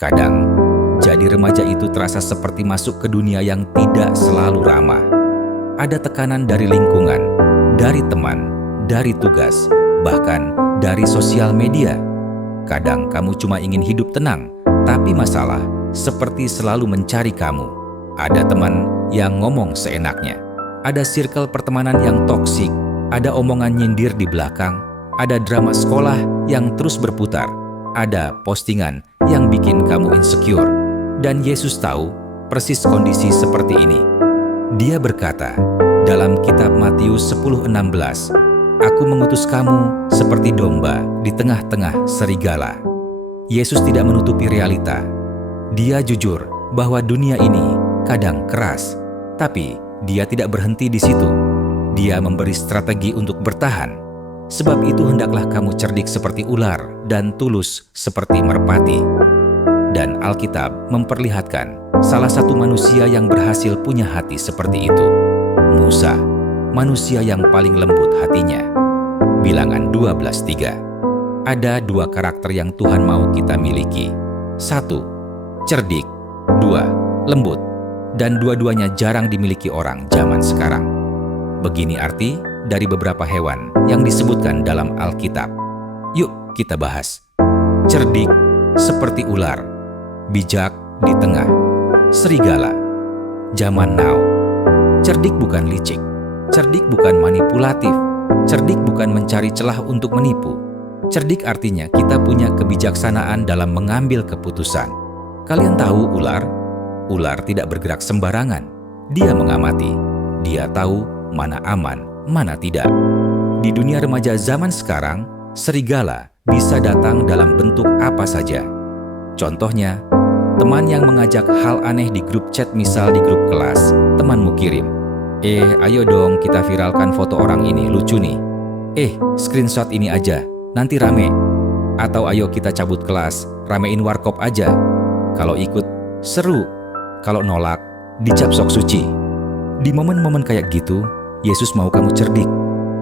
Kadang, jadi remaja itu terasa seperti masuk ke dunia yang tidak selalu ramah. Ada tekanan dari lingkungan, dari teman, dari tugas, bahkan dari sosial media. Kadang kamu cuma ingin hidup tenang, tapi masalah seperti selalu mencari kamu. Ada teman yang ngomong seenaknya, ada circle pertemanan yang toksik, ada omongan nyindir di belakang, ada drama sekolah yang terus berputar, ada postingan yang bikin kamu insecure. Dan Yesus tahu persis kondisi seperti ini. Dia berkata dalam kitab Matius 10:16, "Aku mengutus kamu seperti domba di tengah-tengah serigala." Yesus tidak menutupi realita. Dia jujur bahwa dunia ini kadang keras, tapi dia tidak berhenti di situ. Dia memberi strategi untuk bertahan. Sebab itu hendaklah kamu cerdik seperti ular dan tulus seperti merpati. Dan Alkitab memperlihatkan salah satu manusia yang berhasil punya hati seperti itu. Musa, manusia yang paling lembut hatinya. Bilangan 12:3. Ada dua karakter yang Tuhan mau kita miliki. 1. Cerdik. 2. Lembut. Dan dua-duanya jarang dimiliki orang zaman sekarang. Begini arti dari beberapa hewan yang disebutkan dalam Alkitab. Yuk kita bahas. Cerdik seperti ular, bijak di tengah serigala. Zaman now. Cerdik bukan licik, cerdik bukan manipulatif, cerdik bukan mencari celah untuk menipu. Cerdik artinya kita punya kebijaksanaan dalam mengambil keputusan. Kalian tahu ular? Ular tidak bergerak sembarangan. Dia mengamati. Dia tahu mana aman, mana tidak. Di dunia remaja zaman sekarang, serigala bisa datang dalam bentuk apa saja. Contohnya, teman yang mengajak hal aneh di grup chat, misal di grup kelas, temanmu kirim, ayo dong kita viralkan foto orang ini, lucu nih. Screenshot ini aja, nanti rame. Atau ayo kita cabut kelas, ramein warkop aja. Kalau ikut, seru. Kalau nolak, dicap sok suci. Di momen-momen kayak gitu, Yesus mau kamu cerdik.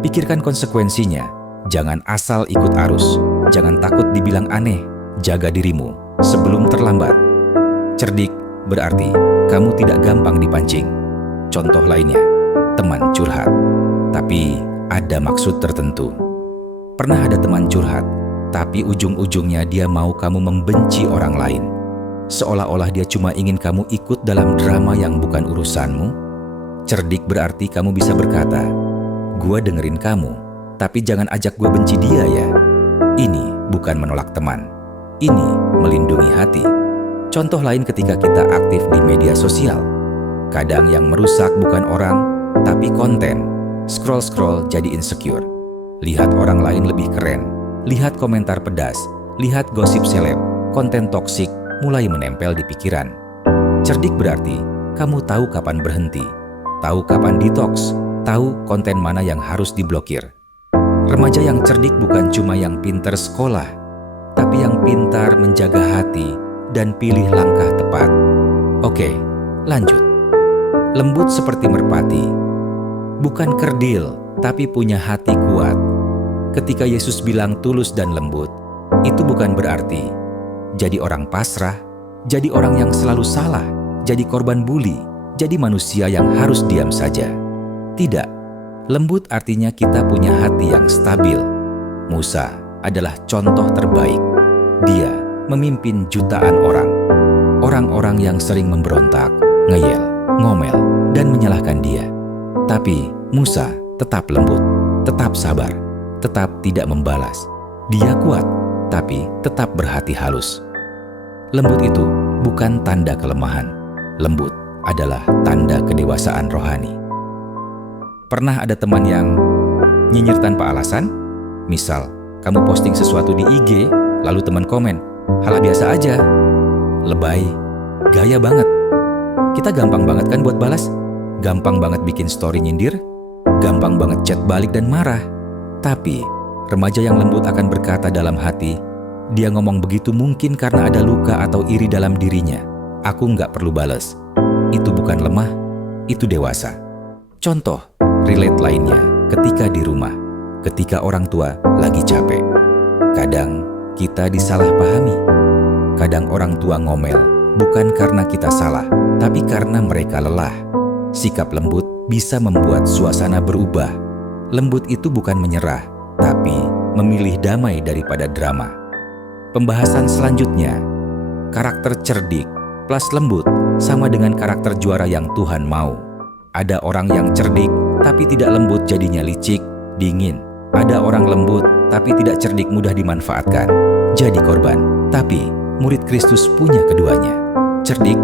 Pikirkan konsekuensinya. Jangan asal ikut arus. Jangan takut dibilang aneh. Jaga dirimu sebelum terlambat. Cerdik berarti kamu tidak gampang dipancing. Contoh lainnya, teman curhat. Tapi ada maksud tertentu. Pernah ada teman curhat, tapi ujung-ujungnya dia mau kamu membenci orang lain. Seolah-olah dia cuma ingin kamu ikut dalam drama yang bukan urusanmu. Cerdik berarti kamu bisa berkata, "Gua dengerin kamu, tapi jangan ajak gua benci dia ya." Ini bukan menolak teman. Ini melindungi hati. Contoh lain ketika kita aktif di media sosial. Kadang yang merusak bukan orang, tapi konten. Scroll-scroll jadi insecure. Lihat orang lain lebih keren. Lihat komentar pedas. Lihat gosip seleb. Konten toksik mulai menempel di pikiran. Cerdik berarti kamu tahu kapan berhenti. Tahu kapan detox, tahu konten mana yang harus diblokir. Remaja yang cerdik bukan cuma yang pintar sekolah, tapi yang pintar menjaga hati dan pilih langkah tepat. Oke, lanjut. Lembut seperti merpati. Bukan kerdil, tapi punya hati kuat. Ketika Yesus bilang tulus dan lembut, itu bukan berarti jadi orang pasrah, jadi orang yang selalu salah, jadi korban bully, jadi manusia yang harus diam saja. Tidak, lembut artinya kita punya hati yang stabil. Musa adalah contoh terbaik. Dia memimpin jutaan orang. Orang-orang yang sering memberontak, ngeyel, ngomel, dan menyalahkan dia. Tapi Musa tetap lembut, tetap sabar, tetap tidak membalas. Dia kuat, tapi tetap berhati halus. Lembut itu bukan tanda kelemahan. Lembut adalah tanda kedewasaan rohani. Pernah ada teman yang nyinyir tanpa alasan? Misal, kamu posting sesuatu di IG, lalu teman komen, "Halah biasa aja." Lebay, gaya banget. Kita gampang banget kan buat balas? Gampang banget bikin story nyindir? Gampang banget chat balik dan marah. Tapi, remaja yang lembut akan berkata dalam hati, dia ngomong begitu mungkin karena ada luka atau iri dalam dirinya. Aku nggak perlu balas. Itu bukan lemah, itu dewasa. Contoh, relate lainnya ketika di rumah, ketika orang tua lagi capek. Kadang kita disalahpahami. Kadang orang tua ngomel, bukan karena kita salah, tapi karena mereka lelah. Sikap lembut bisa membuat suasana berubah. Lembut itu bukan menyerah, tapi memilih damai daripada drama. Pembahasan selanjutnya, karakter cerdik plus lembut sama dengan karakter juara yang Tuhan mau. Ada orang yang cerdik, tapi tidak lembut jadinya licik, dingin. Ada orang lembut, tapi tidak cerdik mudah dimanfaatkan, jadi korban. Tapi murid Kristus punya keduanya. Cerdik,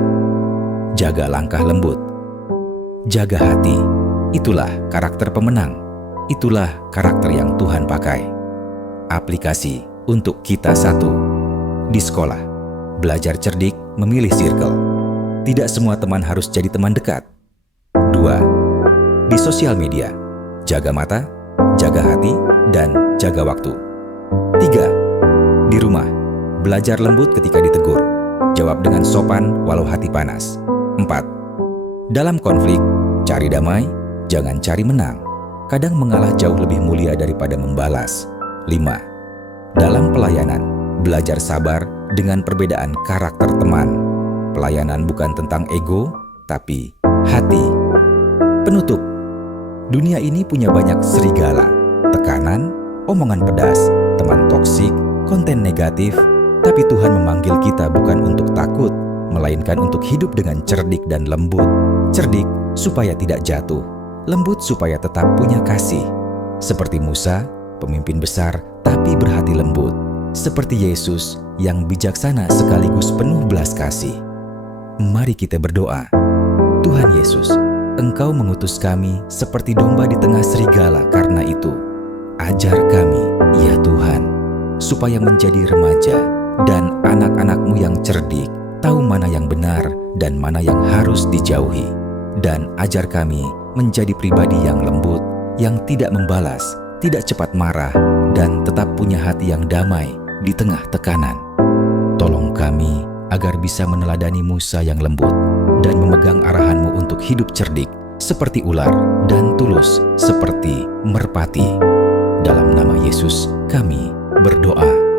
jaga langkah lembut. Jaga hati, itulah karakter pemenang. Itulah karakter yang Tuhan pakai. Aplikasi untuk kita satu. Di sekolah, belajar cerdik memilih circle. Tidak semua teman harus jadi teman dekat. 2. Di sosial media, jaga mata, jaga hati, dan jaga waktu. 3. Di rumah, belajar lembut ketika ditegur. Jawab dengan sopan walau hati panas. 4. Dalam konflik, cari damai, jangan cari menang. Kadang mengalah jauh lebih mulia daripada membalas. 5. Dalam pelayanan, belajar sabar dengan perbedaan karakter teman. Pelayanan bukan tentang ego, tapi hati. Penutup, dunia ini punya banyak serigala, tekanan, omongan pedas, teman toksik, konten negatif. Tapi Tuhan memanggil kita bukan untuk takut, melainkan untuk hidup dengan cerdik dan lembut. Cerdik supaya tidak jatuh, lembut supaya tetap punya kasih. Seperti Musa, pemimpin besar tapi berhati lembut. Seperti Yesus yang bijaksana sekaligus penuh belas kasih. Mari kita berdoa. Tuhan Yesus, Engkau mengutus kami seperti domba di tengah serigala. Karena itu, ajar kami, ya Tuhan, supaya menjadi remaja dan anak-anak-Mu yang cerdik, tahu mana yang benar dan mana yang harus dijauhi. Dan ajar kami menjadi pribadi yang lembut, yang tidak membalas, tidak cepat marah, dan tetap punya hati yang damai di tengah tekanan. Tolong kami agar bisa meneladani Musa yang lembut dan memegang arahan-Mu untuk hidup cerdik seperti ular dan tulus seperti merpati. Dalam nama Yesus kami berdoa.